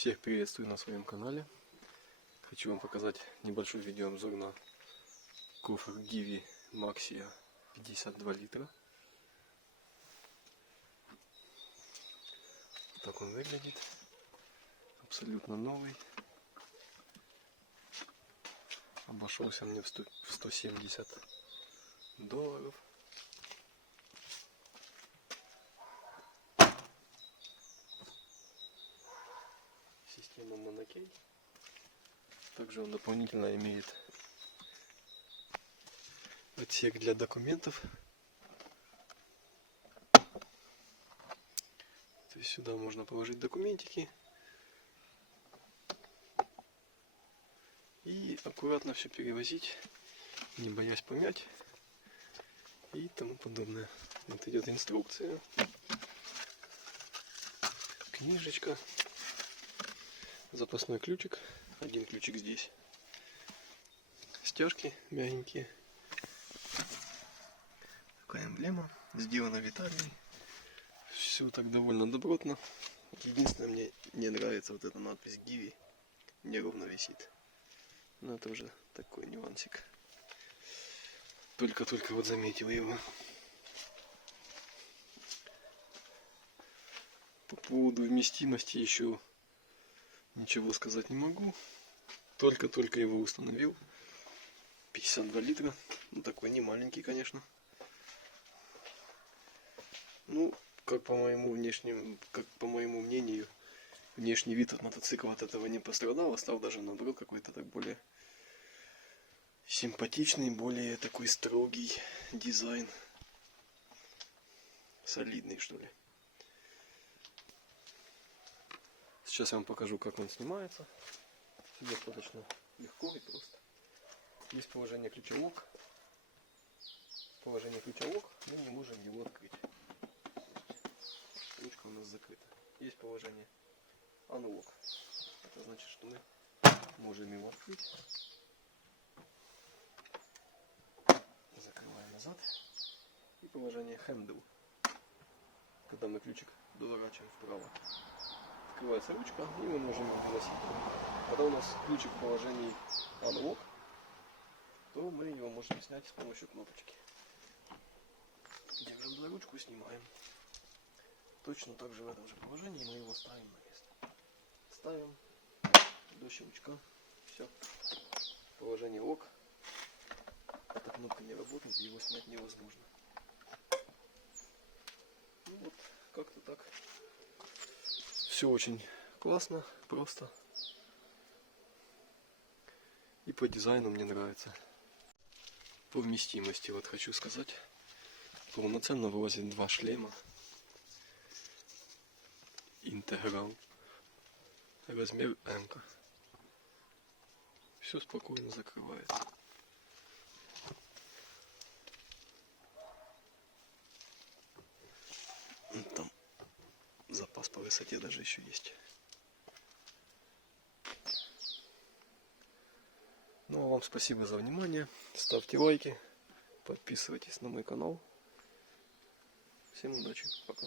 Всех приветствую на своем канале. Хочу вам показать небольшой видеообзор на кофр Givi Maxia 52 литра. Так он выглядит. Абсолютно новый. Обошелся мне в $170. Система Monokey. Также он дополнительно имеет отсек для документов. То есть сюда можно положить документики и аккуратно все перевозить, не боясь помять и тому подобное. Вот идет инструкция, книжечка, запасной ключик, один ключик здесь, стяжки мягенькие, такая эмблема, сделана в Италии. Все так довольно добротно. Единственное, мне не нравится вот эта надпись Givi, неровно висит. Но это уже такой нюансик. Только-только вот заметил его. По поводу вместимости еще ничего сказать не могу. Только-только его установил. 52 литра. Ну, такой не маленький, конечно. Ну, как по моему мнению, внешний вид от мотоцикла от этого не пострадал, а стал даже наоборот какой-то так более симпатичный, более такой строгий дизайн. Солидный, что ли. Сейчас я вам покажу, как он снимается. Все достаточно легко и просто. Есть положение ключевок. Положение ключевок, мы не можем его открыть. Ручка у нас закрыта. Есть положение unlock. Это значит, что мы можем его открыть. Закрываем назад. И положение handle. Когда мы ключик доворачиваем вправо. Открывается ручка, и мы можем его выносить. Когда у нас ключик в положении unlock, то мы его можем снять с помощью кнопочки. Держим за ручку, снимаем. Точно так же в этом же положении мы его ставим на место. Ставим до щелчка. Все. Положение ок. Эта кнопка не работает, его снять невозможно. Ну вот, как-то так. Все очень классно, просто. И по дизайну мне нравится. По вместимости, вот хочу сказать. Полноценно вылазит два шлема. Интеграл. Размер М. Все спокойно закрывается. Там запас по высоте даже еще есть. Ну а вам спасибо за внимание. Ставьте лайки. Подписывайтесь на мой канал. Всем удачи. Пока.